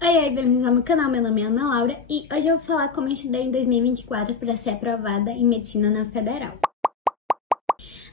Oi, bem-vindos ao meu canal, meu nome é Ana Laura e hoje eu vou falar como eu estudei em 2024 para ser aprovada em Medicina na Federal.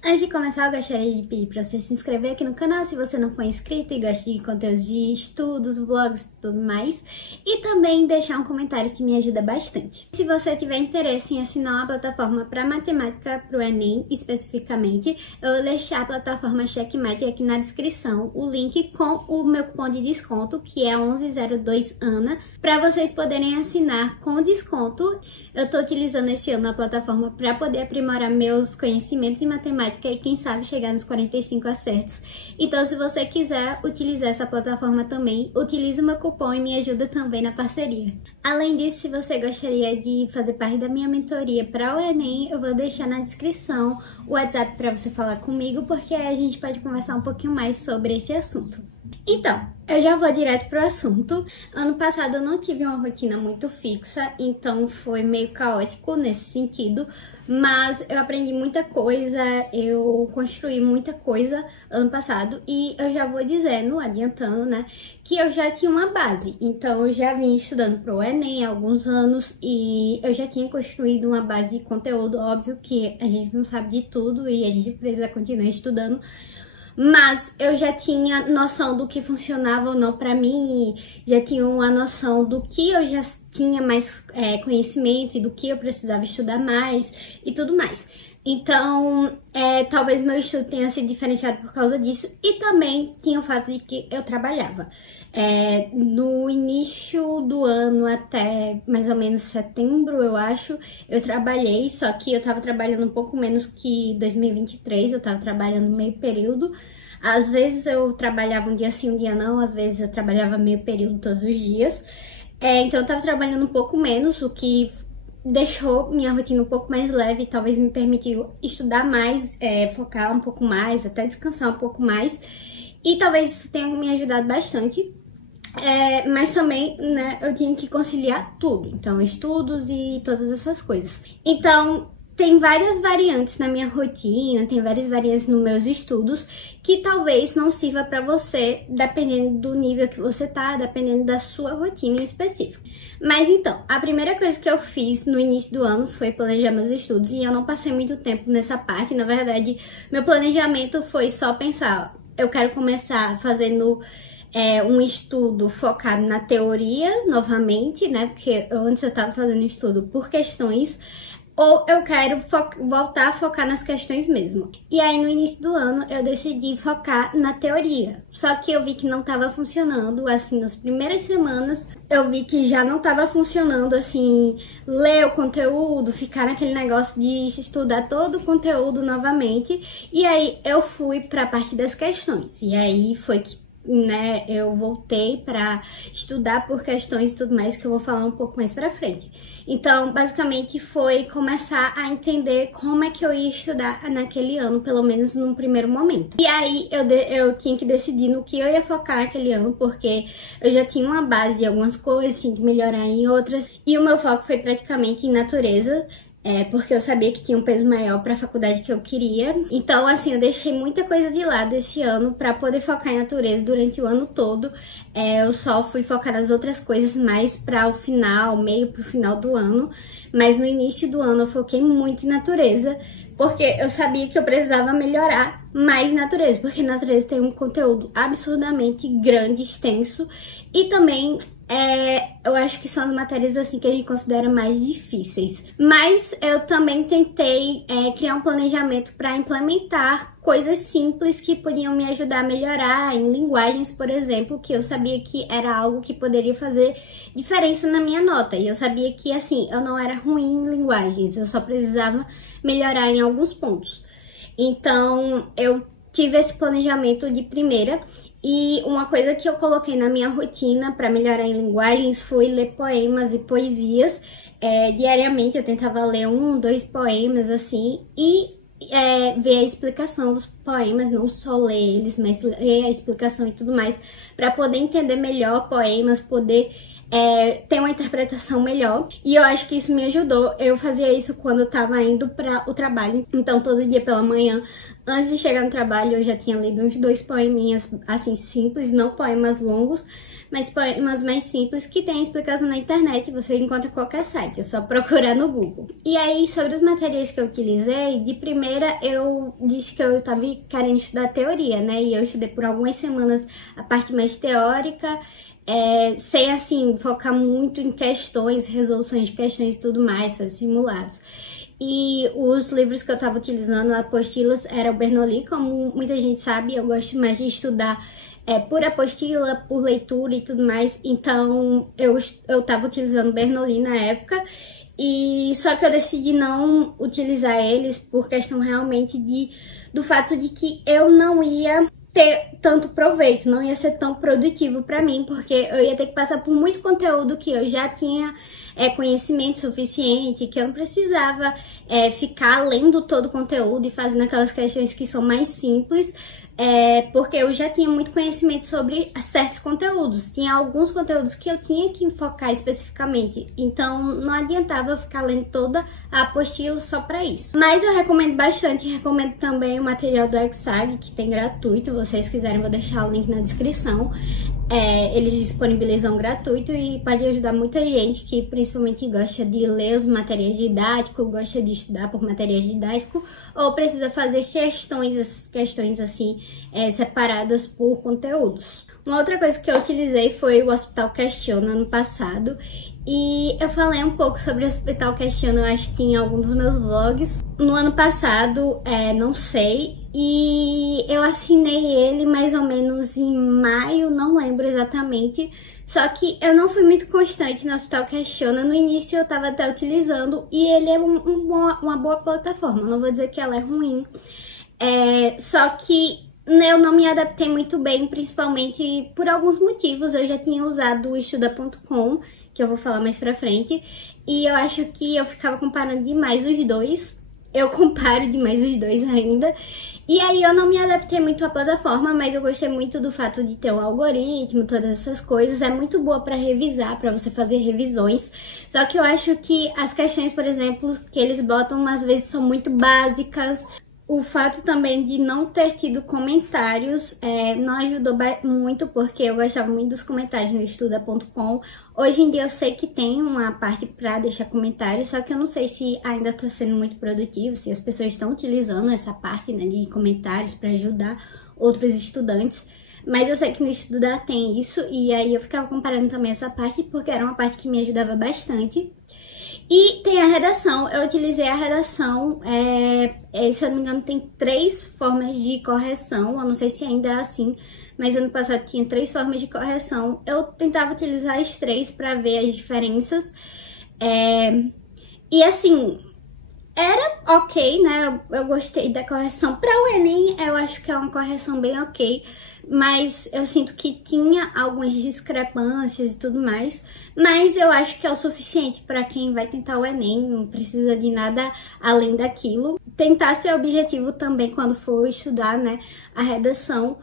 Antes de começar, eu gostaria de pedir para você se inscrever aqui no canal se você não for inscrito e gosta de conteúdos de estudos, vlogs e tudo mais. E também deixar um comentário que me ajuda bastante. Se você tiver interesse em assinar uma plataforma para matemática para o Enem, especificamente, eu vou deixar a plataforma Checkmate aqui na descrição, o link com o meu cupom de desconto, que é 1102ANA, para vocês poderem assinar com desconto. Eu estou utilizando esse ano a plataforma para poder aprimorar meus conhecimentos em matemática e quem sabe chegar nos 45 acertos. Então, se você quiser utilizar essa plataforma também, utilize o meu cupom e me ajuda também na parceria. Além disso, se você gostaria de fazer parte da minha mentoria para o Enem, eu vou deixar na descrição o WhatsApp para você falar comigo, porque aí a gente pode conversar um pouquinho mais sobre esse assunto. Então, eu já vou direto pro assunto. Ano passado eu não tive uma rotina muito fixa, então foi meio caótico nesse sentido, mas eu aprendi muita coisa, eu construí muita coisa ano passado e eu já vou dizendo, adiantando, né, que eu já tinha uma base. Então eu já vim estudando pro Enem há alguns anos e eu já tinha construído uma base de conteúdo. Óbvio que a gente não sabe de tudo e a gente precisa continuar estudando, mas eu já tinha noção do que funcionava ou não pra mim, já tinha uma noção do que eu já tinha mais conhecimento e do que eu precisava estudar mais e tudo mais. Então, talvez meu estudo tenha sido diferenciado por causa disso e também tinha o fato de que eu trabalhava. No início do ano até mais ou menos setembro, eu acho, eu trabalhei, só que eu tava trabalhando um pouco menos que 2023, eu tava trabalhando meio período. Às vezes eu trabalhava um dia sim, um dia não, às vezes eu trabalhava meio período todos os dias. Então eu tava trabalhando um pouco menos, o que deixou minha rotina um pouco mais leve, talvez me permitiu estudar mais, focar um pouco mais, até descansar um pouco mais. E talvez isso tenha me ajudado bastante. Mas também, né, eu tinha que conciliar tudo, então estudos e todas essas coisas. Então, tem várias variantes na minha rotina, tem várias variantes nos meus estudos que talvez não sirva para você, dependendo do nível que você tá, dependendo da sua rotina em específico. Mas então, a primeira coisa que eu fiz no início do ano foi planejar meus estudos e eu não passei muito tempo nessa parte. Na verdade, meu planejamento foi só pensar, eu quero começar fazendo um estudo focado na teoria novamente, né? Porque antes eu estava fazendo estudo por questões, ou eu quero voltar a focar nas questões mesmo. E aí no início do ano eu decidi focar na teoria. Só que eu vi que não estava funcionando, assim, nas primeiras semanas eu vi que já não estava funcionando, assim, ler o conteúdo, ficar naquele negócio de estudar todo o conteúdo novamente. E aí eu fui para a parte das questões. E aí foi que, né, eu voltei para estudar por questões e tudo mais, que eu vou falar um pouco mais pra frente. Então, basicamente, foi começar a entender como é que eu ia estudar naquele ano, pelo menos num primeiro momento. E aí, eu tinha que decidir no que eu ia focar naquele ano, porque eu já tinha uma base de algumas coisas, tinha que melhorar em outras, e o meu foco foi praticamente em natureza, porque eu sabia que tinha um peso maior para a faculdade que eu queria. Então, assim, eu deixei muita coisa de lado esse ano para poder focar em natureza durante o ano todo. Eu só fui focar nas outras coisas mais para o final, meio pro final do ano. Mas no início do ano eu foquei muito em natureza, porque eu sabia que eu precisava melhorar mais natureza, porque natureza tem um conteúdo absurdamente grande, extenso, e também eu acho que são as matérias assim que a gente considera mais difíceis. Mas eu também tentei criar um planejamento para implementar coisas simples que podiam me ajudar a melhorar em linguagens, por exemplo, que eu sabia que era algo que poderia fazer diferença na minha nota. E eu sabia que, assim, eu não era ruim em linguagens, eu só precisava melhorar em alguns pontos. Então, eu tive esse planejamento de primeira. E uma coisa que eu coloquei na minha rotina para melhorar em linguagens foi ler poemas e poesias. Diariamente eu tentava ler 1, 2 poemas assim e ver a explicação dos poemas, não só ler eles, mas ler a explicação e tudo mais, para poder entender melhor poemas, poder ter uma interpretação melhor. E eu acho que isso me ajudou. Eu fazia isso quando eu tava indo para o trabalho. Então, todo dia pela manhã, antes de chegar no trabalho, eu já tinha lido uns 2 poeminhas, assim, simples, não poemas longos, mas poemas mais simples que tem explicação na internet, você encontra em qualquer site, é só procurar no Google. E aí, sobre os materiais que eu utilizei, de primeira eu disse que eu estava querendo estudar teoria, né? E eu estudei por algumas semanas a parte mais teórica, sem assim focar muito em questões, resoluções de questões e tudo mais, fazer simulados. E os livros que eu estava utilizando, apostilas, era o Bernoulli, como muita gente sabe, eu gosto mais de estudar por apostila, por leitura e tudo mais, então eu estava utilizando Bernoulli na época, e só que eu decidi não utilizar eles por questão realmente do fato de que eu não ia ter tanto proveito, não ia ser tão produtivo para mim, porque eu ia ter que passar por muito conteúdo que eu já tinha conhecimento suficiente, que eu não precisava ficar lendo todo o conteúdo e fazendo aquelas questões que são mais simples, porque eu já tinha muito conhecimento sobre certos conteúdos. Tinha alguns conteúdos que eu tinha que focar especificamente, então não adiantava eu ficar lendo toda a apostila só para isso. Mas eu recomendo bastante, recomendo também o material do Exag, que tem gratuito, se vocês quiserem vou deixar o link na descrição. Eles disponibilizam gratuito e pode ajudar muita gente que principalmente gosta de ler os materiais didáticos, gosta de estudar por materiais didáticos ou precisa fazer questões assim separadas por conteúdos. Uma outra coisa que eu utilizei foi o Hospital Questiona ano passado, e eu falei um pouco sobre o Hospital Questiona, eu acho que em algum dos meus vlogs. No ano passado, não sei, e eu assinei ele mais ou menos em maio, não lembro exatamente. Só que eu não fui muito constante no Hospital Questiona. No início eu tava até utilizando e ele é uma boa plataforma, não vou dizer que ela é ruim. Só que eu não me adaptei muito bem, principalmente por alguns motivos. Eu já tinha usado o Estuda.com, que eu vou falar mais pra frente, e eu acho que eu ficava comparando demais os dois. Eu comparo demais os dois ainda. E aí eu não me adaptei muito à plataforma, mas eu gostei muito do fato de ter o algoritmo, todas essas coisas. É muito boa para revisar, para você fazer revisões. Só que eu acho que as questões, por exemplo, que eles botam às vezes são muito básicas. O fato também de não ter tido comentários não ajudou muito, porque eu gostava muito dos comentários no Estuda.com. Hoje em dia eu sei que tem uma parte para deixar comentários, só que eu não sei se ainda está sendo muito produtivo, se as pessoas estão utilizando essa parte, né, de comentários para ajudar outros estudantes. Mas eu sei que no Estuda tem isso, e aí eu ficava comparando também essa parte, porque era uma parte que me ajudava bastante. E tem a redação, eu utilizei a redação, se eu não me engano tem 3 formas de correção, eu não sei se ainda é assim, mas ano passado tinha 3 formas de correção. Eu tentava utilizar as 3 para ver as diferenças, e assim, era ok, né, eu gostei da correção. Para o Enem eu acho que é uma correção bem ok, mas eu sinto que tinha algumas discrepâncias e tudo mais, mas eu acho que é o suficiente para quem vai tentar o Enem, não precisa de nada além daquilo. Tentar ser objetivo também quando for estudar, né, a redação,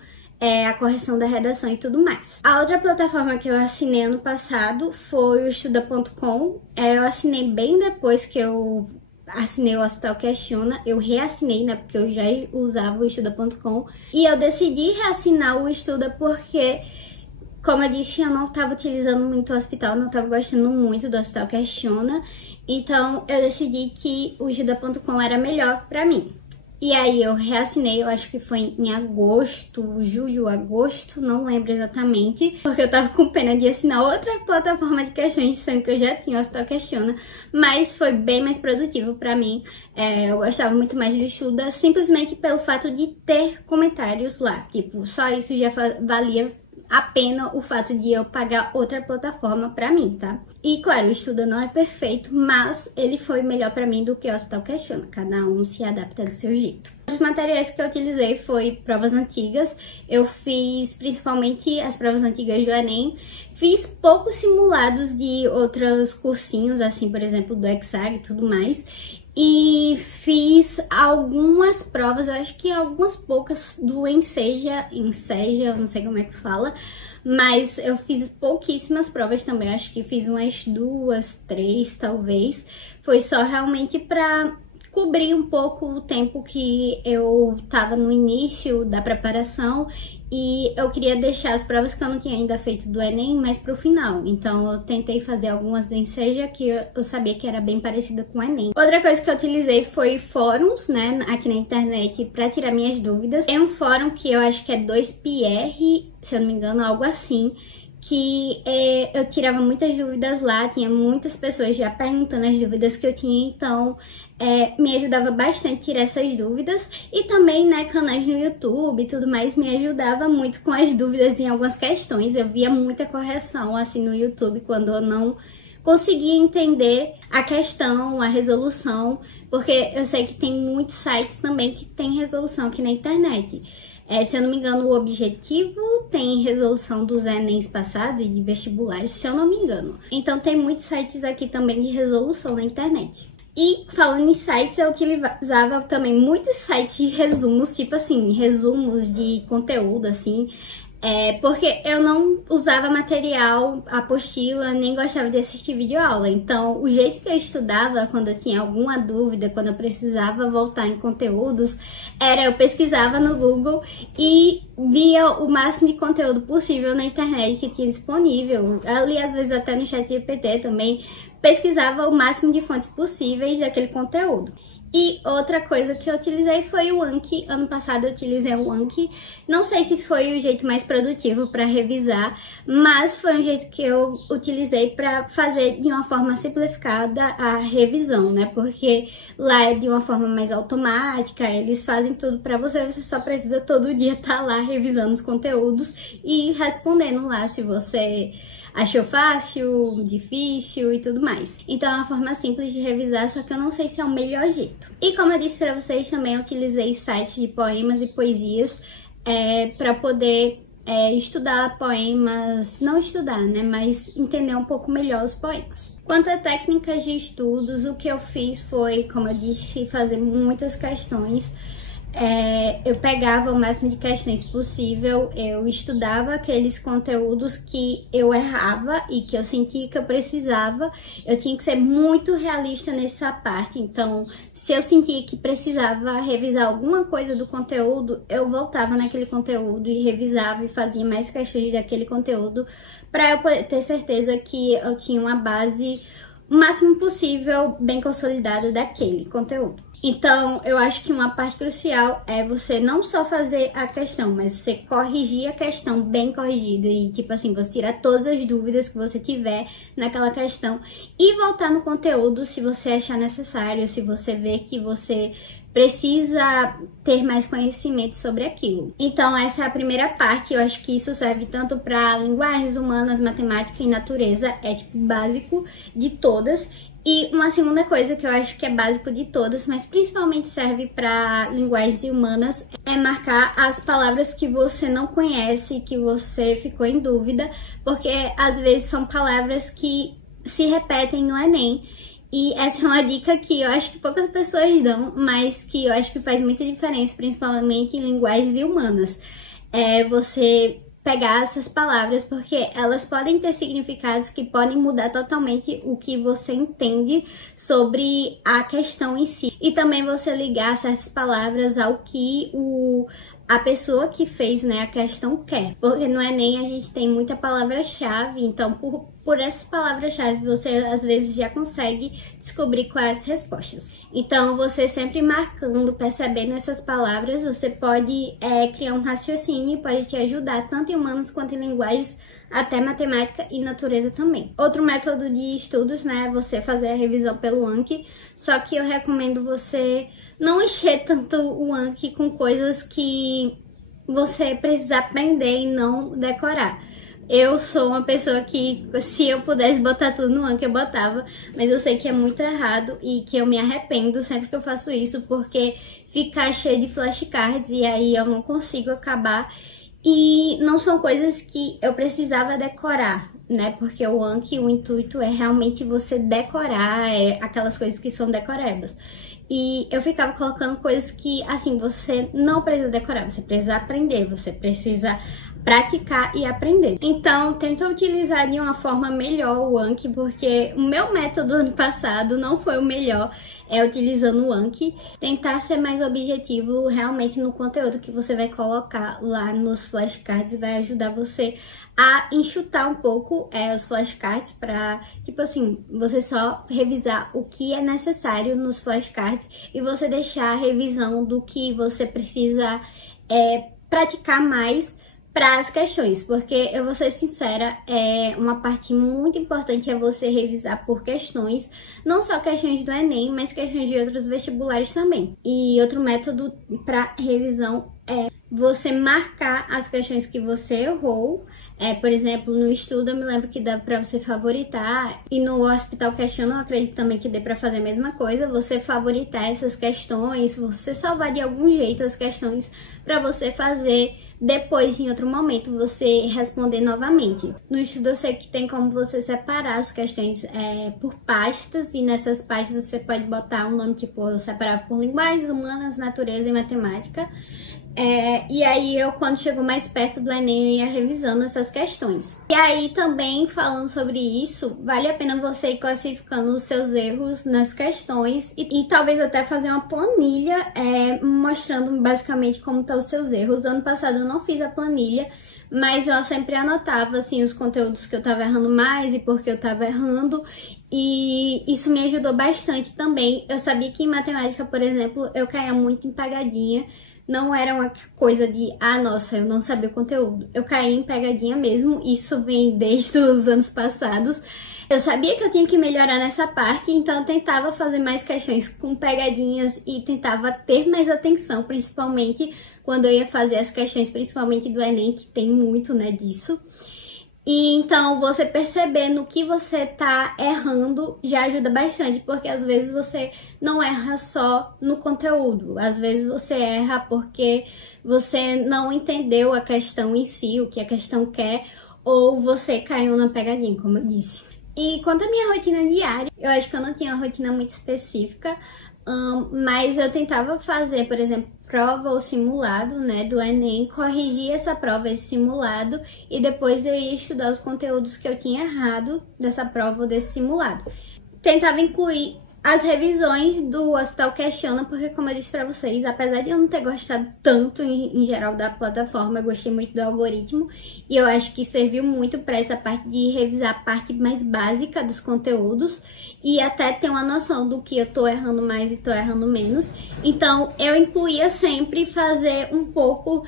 a correção da redação e tudo mais. A outra plataforma que eu assinei ano passado foi o Estuda.com, eu assinei bem depois que eu assinei o Hospital Questiona, eu reassinei, né, porque eu já usava o Estuda.com, e eu decidi reassinar o Estuda porque, como eu disse, eu não estava utilizando muito o hospital, não estava gostando muito do Hospital Questiona, então eu decidi que o Estuda.com era melhor para mim. E aí eu reassinei, eu acho que foi em agosto, julho, agosto, não lembro exatamente, porque eu tava com pena de assinar outra plataforma de questões, sendo que eu já tinha o Hospital Questiona, mas foi bem mais produtivo pra mim. Eu gostava muito mais do Estuda, simplesmente pelo fato de ter comentários lá, tipo, só isso já valia a pena o fato de eu pagar outra plataforma pra mim, tá? E claro, o Estuda não é perfeito, mas ele foi melhor pra mim do que o Hospital Questiona. Cada um se adapta do seu jeito. Os materiais que eu utilizei foi provas antigas. Eu fiz principalmente as provas antigas do Enem. Fiz poucos simulados de outros cursinhos, assim, por exemplo, do Exag e tudo mais. E fiz algumas provas, eu acho que algumas poucas do Enseja, eu não sei como é que fala, mas eu fiz pouquíssimas provas também, acho que fiz umas 2, 3 talvez. Foi só realmente pra cobrir um pouco o tempo que eu tava no início da preparação e eu queria deixar as provas que eu não tinha ainda feito do Enem mais pro final. Então eu tentei fazer algumas do Enseja que eu sabia que era bem parecida com o Enem. Outra coisa que eu utilizei foi fóruns, né, aqui na internet pra tirar minhas dúvidas. Tem um fórum que eu acho que é 2PR, se eu não me engano, algo assim, que eu tirava muitas dúvidas lá, tinha muitas pessoas já perguntando as dúvidas que eu tinha, então me ajudava bastante a tirar essas dúvidas. E também, né, canais no YouTube e tudo mais me ajudava muito com as dúvidas em algumas questões. Eu via muita correção assim no YouTube quando eu não conseguia entender a questão, a resolução, porque eu sei que tem muitos sites também que tem resolução aqui na internet. Se eu não me engano, o Objetivo tem resolução dos Enems passados e de vestibulares, se eu não me engano. Então tem muitos sites aqui também de resolução na internet. E falando em sites, eu utilizava também muitos sites de resumos, tipo assim, resumos de conteúdo, assim, porque eu não usava material, apostila, nem gostava de assistir videoaula. Então, o jeito que eu estudava, quando eu tinha alguma dúvida, quando eu precisava voltar em conteúdos, eu pesquisava no Google e via o máximo de conteúdo possível na internet que tinha disponível. Ali, às vezes, até no ChatGPT também, pesquisava o máximo de fontes possíveis daquele conteúdo. E outra coisa que eu utilizei foi o Anki. Ano passado eu utilizei o Anki. Não sei se foi o jeito mais produtivo para revisar, mas foi um jeito que eu utilizei para fazer de uma forma simplificada a revisão, né? Porque lá é de uma forma mais automática, eles fazem tudo para você, você só precisa todo dia estar lá revisando os conteúdos e respondendo lá se você achou fácil, difícil e tudo mais. Então é uma forma simples de revisar, só que eu não sei se é o melhor jeito. E como eu disse pra vocês, também eu utilizei sites de poemas e poesias para poder estudar poemas, não estudar, né, mas entender um pouco melhor os poemas. Quanto a técnicas de estudos, o que eu fiz foi, como eu disse, fazer muitas questões. Eu pegava o máximo de questões possível, eu estudava aqueles conteúdos que eu errava e que eu sentia que eu precisava. Eu tinha que ser muito realista nessa parte, então se eu sentia que precisava revisar alguma coisa do conteúdo, eu voltava naquele conteúdo e revisava e fazia mais questões daquele conteúdo para eu poder ter certeza que eu tinha uma base o máximo possível bem consolidada daquele conteúdo. Então, eu acho que uma parte crucial é você não só fazer a questão, mas você corrigir a questão bem corrigida e, tipo assim, você tirar todas as dúvidas que você tiver naquela questão e voltar no conteúdo se você achar necessário, se você ver que você precisa ter mais conhecimento sobre aquilo. Então, essa é a primeira parte. Eu acho que isso serve tanto para linguagens humanas, matemática e natureza, é tipo básico de todas. E uma segunda coisa que eu acho que é básico de todas, mas principalmente serve para linguagens humanas, é marcar as palavras que você não conhece, que você ficou em dúvida, porque às vezes são palavras que se repetem no Enem. E essa é uma dica que eu acho que poucas pessoas dão, mas que eu acho que faz muita diferença, principalmente em linguagens humanas. Você pegar essas palavras, porque elas podem ter significados que podem mudar totalmente o que você entende sobre a questão em si. E também você ligar certas palavras ao que a pessoa que fez, né, a questão quer. Porque no Enem a gente tem muita palavra-chave, então por essas palavras-chave você às vezes já consegue descobrir quais as respostas. Então você sempre marcando, percebendo essas palavras, você pode criar um raciocínio e pode te ajudar tanto em humanos quanto em linguagens, até matemática e natureza também. Outro método de estudos, né, é você fazer a revisão pelo Anki, só que eu recomendo você não encher tanto o Anki com coisas que você precisa aprender e não decorar. Eu sou uma pessoa que, se eu pudesse botar tudo no Anki, eu botava, mas eu sei que é muito errado e que eu me arrependo sempre que eu faço isso, porque fica cheio de flashcards e aí eu não consigo acabar. E não são coisas que eu precisava decorar, né? Porque o Anki, o intuito é realmente você decorar, aquelas coisas que são decorebas. E eu ficava colocando coisas que, assim, você não precisa decorar, você precisa aprender, você precisa praticar e aprender. Então, tenta utilizar de uma forma melhor o Anki, porque o meu método ano passado não foi o melhor, utilizando o Anki. Tentar ser mais objetivo realmente no conteúdo que você vai colocar lá nos flashcards, vai ajudar você a enxutar um pouco os flashcards para, tipo assim, você só revisar o que é necessário nos flashcards e você deixar a revisão do que você precisa praticar mais para as questões, porque eu vou ser sincera, uma parte muito importante é você revisar por questões, não só questões do Enem, mas questões de outros vestibulares também. E outro método para revisão é você marcar as questões que você errou. Por exemplo, no estudo eu me lembro que dá para você favoritar, e no Hospital Questiona eu acredito também que dê para fazer a mesma coisa, você favoritar essas questões, você salvar de algum jeito as questões para você fazer depois, em outro momento, você responder novamente. No estudo eu sei que tem como você separar as questões por pastas, e nessas pastas você pode botar um nome tipo separar por linguagens, humanas, natureza e matemática. E aí eu, quando chegou mais perto do Enem, eu ia revisando essas questões. E aí também, falando sobre isso, vale a pena você ir classificando os seus erros nas questões e talvez até fazer uma planilha mostrando basicamente como estão os seus erros. Ano passado eu não fiz a planilha, mas eu sempre anotava assim os conteúdos que eu tava errando mais e por que eu tava errando, e isso me ajudou bastante também. Eu sabia que em matemática, por exemplo, eu caía muito em pegadinha. Não era uma coisa de, nossa, eu não sabia o conteúdo. Eu caí em pegadinha mesmo, isso vem desde os anos passados. Eu sabia que eu tinha que melhorar nessa parte, então eu tentava fazer mais questões com pegadinhas e tentava ter mais atenção, principalmente quando eu ia fazer as questões, principalmente do Enem, que tem muito, né, disso. E então você perceber no que você tá errando já ajuda bastante, porque às vezes você não erra só no conteúdo, às vezes você erra porque você não entendeu a questão em si, o que a questão quer, ou você caiu na pegadinha, como eu disse. E quanto à minha rotina diária, eu acho que eu não tinha uma rotina muito específica, mas eu tentava fazer, por exemplo, prova ou simulado, né, do Enem, corrigir essa prova, esse simulado, e depois eu ia estudar os conteúdos que eu tinha errado dessa prova ou desse simulado. Tentava incluir as revisões do Hospital Questiona, porque como eu disse pra vocês, apesar de eu não ter gostado tanto em geral da plataforma, eu gostei muito do algoritmo, e eu acho que serviu muito para essa parte de revisar a parte mais básica dos conteúdos, e até ter uma noção do que eu tô errando mais e tô errando menos. Então eu incluía sempre fazer um pouco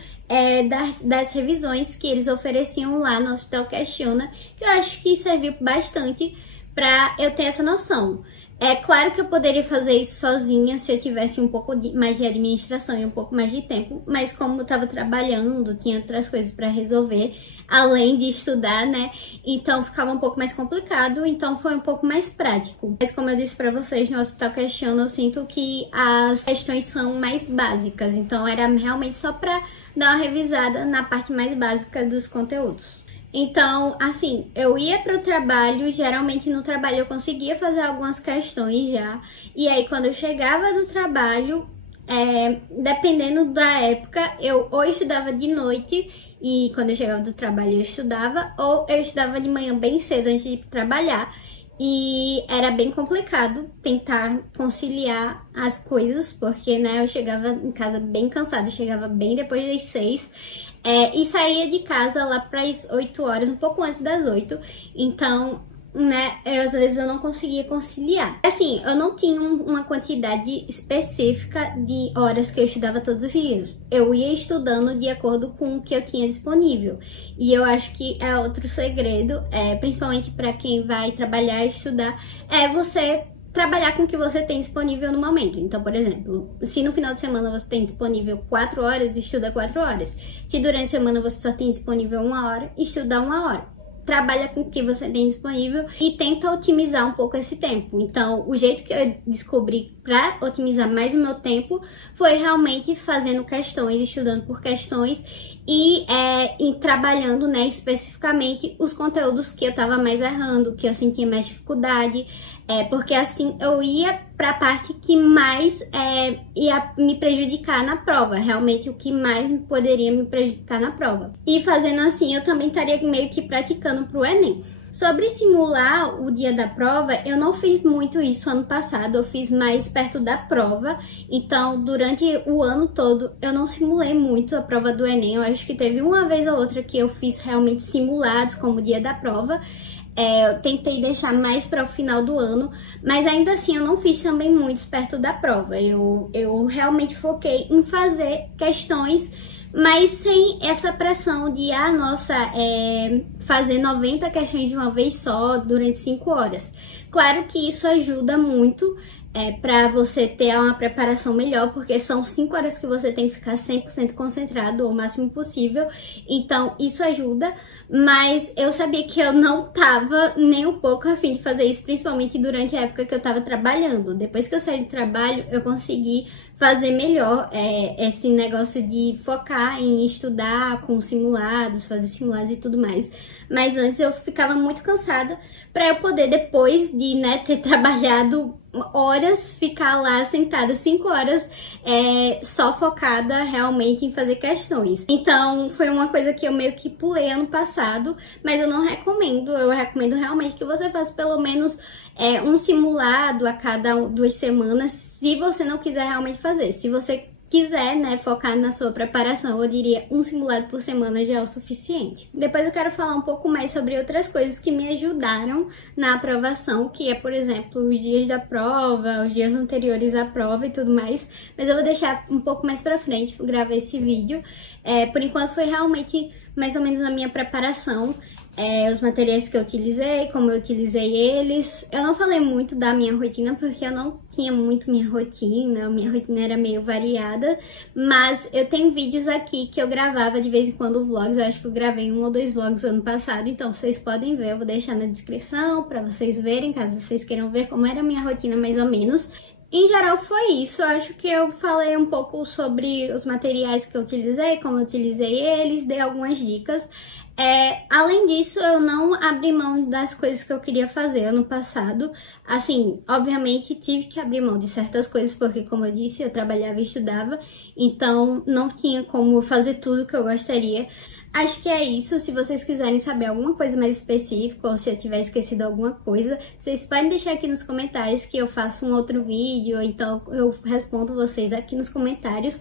das revisões que eles ofereciam lá no Hospital Questiona, que eu acho que serviu bastante pra eu ter essa noção. É claro que eu poderia fazer isso sozinha se eu tivesse um pouco mais de administração e um pouco mais de tempo, mas como eu tava trabalhando, tinha outras coisas para resolver, além de estudar, né? Então ficava um pouco mais complicado, então foi um pouco mais prático. Mas como eu disse para vocês, no Hospital Questiona eu sinto que as questões são mais básicas, então era realmente só para dar uma revisada na parte mais básica dos conteúdos. Então, assim, eu ia para o trabalho, geralmente no trabalho eu conseguia fazer algumas questões já, e aí quando eu chegava do trabalho, dependendo da época, eu ou estudava de noite, e quando eu chegava do trabalho eu estudava, ou eu estudava de manhã bem cedo antes de trabalhar, e era bem complicado tentar conciliar as coisas, porque, né, eu chegava em casa bem cansada, eu chegava bem depois das 6, e saía de casa lá para as 8 horas, um pouco antes das 8, então, né, às vezes eu não conseguia conciliar. Assim, eu não tinha uma quantidade específica de horas que eu estudava todos os dias. Eu ia estudando de acordo com o que eu tinha disponível. E eu acho que é outro segredo, principalmente para quem vai trabalhar e estudar, você trabalhar com o que você tem disponível no momento. Então, por exemplo, se no final de semana você tem disponível 4 horas, estuda 4 horas. Se durante a semana você só tem disponível 1 hora, estuda 1 hora. Trabalha com o que você tem disponível e tenta otimizar um pouco esse tempo. Então, o jeito que eu descobri para otimizar mais o meu tempo foi realmente fazendo questões, estudando por questões e trabalhando, né, especificamente os conteúdos que eu tava mais errando, que eu sentia mais dificuldade, porque assim eu ia para a parte que mais ia me prejudicar na prova, realmente o que mais poderia me prejudicar na prova. E fazendo assim, eu também estaria meio que praticando para o Enem. Sobre simular o dia da prova, eu não fiz muito isso ano passado, eu fiz mais perto da prova. Então, durante o ano todo, eu não simulei muito a prova do Enem. Eu acho que teve uma vez ou outra que eu fiz realmente simulados como o dia da prova. Eu tentei deixar mais para o final do ano, mas ainda assim eu não fiz também muito perto da prova. Eu realmente foquei em fazer questões, mas sem essa pressão de, fazer 90 questões de uma vez só durante 5 horas. Claro que isso ajuda muito para você ter uma preparação melhor, porque são 5 horas que você tem que ficar 100% concentrado, o máximo possível. Então, isso ajuda, mas eu sabia que eu não tava nem um pouco a fim de fazer isso, principalmente durante a época que eu tava trabalhando. Depois que eu saí do trabalho, eu consegui fazer melhor esse negócio de focar em estudar com simulados, fazer simulados e tudo mais. Mas antes eu ficava muito cansada para eu poder, depois de ter trabalhado horas, ficar lá sentada 5 horas só focada realmente em fazer questões. Então foi uma coisa que eu meio que pulei ano passado, mas eu não recomendo. Eu recomendo realmente que você faça pelo menos um simulado a cada 2 semanas, se você não quiser realmente fazer. Se você quiser, focar na sua preparação, eu diria um simulado por semana já é o suficiente. Depois eu quero falar um pouco mais sobre outras coisas que me ajudaram na aprovação, que é, por exemplo, os dias da prova, os dias anteriores à prova e tudo mais, mas eu vou deixar um pouco mais pra frente pra gravar esse vídeo. Por enquanto foi realmente mais ou menos a minha preparação. Os materiais que eu utilizei, como eu utilizei eles. Eu não falei muito da minha rotina, porque eu não tinha muito minha rotina era meio variada, mas eu tenho vídeos aqui que eu gravava de vez em quando vlogs. Eu acho que eu gravei 1 ou 2 vlogs ano passado, então vocês podem ver, eu vou deixar na descrição pra vocês verem, caso vocês queiram ver como era a minha rotina mais ou menos. Em geral foi isso, eu acho que eu falei um pouco sobre os materiais que eu utilizei, como eu utilizei eles, dei algumas dicas. Além disso, eu não abri mão das coisas que eu queria fazer ano passado. Assim, obviamente tive que abrir mão de certas coisas, porque como eu disse, eu trabalhava e estudava, então não tinha como fazer tudo que eu gostaria. Acho que é isso. Se vocês quiserem saber alguma coisa mais específica, ou se eu tiver esquecido alguma coisa, vocês podem deixar aqui nos comentários que eu faço um outro vídeo, ou então eu respondo vocês aqui nos comentários.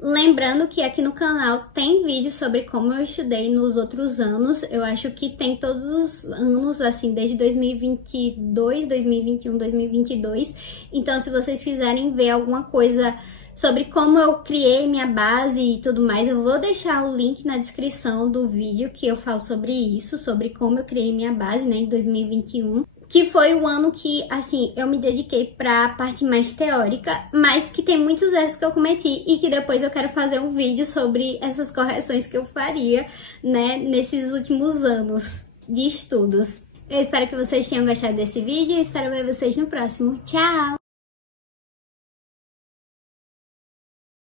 Lembrando que aqui no canal tem vídeo sobre como eu estudei nos outros anos. Eu acho que tem todos os anos, assim, desde 2022, 2021, 2022. Então, se vocês quiserem ver alguma coisa sobre como eu criei minha base e tudo mais, eu vou deixar o link na descrição do vídeo que eu falo sobre isso, sobre como eu criei minha base, em 2021. Que foi o ano que, assim, eu me dediquei pra parte mais teórica, mas que tem muitos erros que eu cometi e que depois eu quero fazer um vídeo sobre essas correções que eu faria, nesses últimos anos de estudos. Eu espero que vocês tenham gostado desse vídeo e espero ver vocês no próximo. Tchau!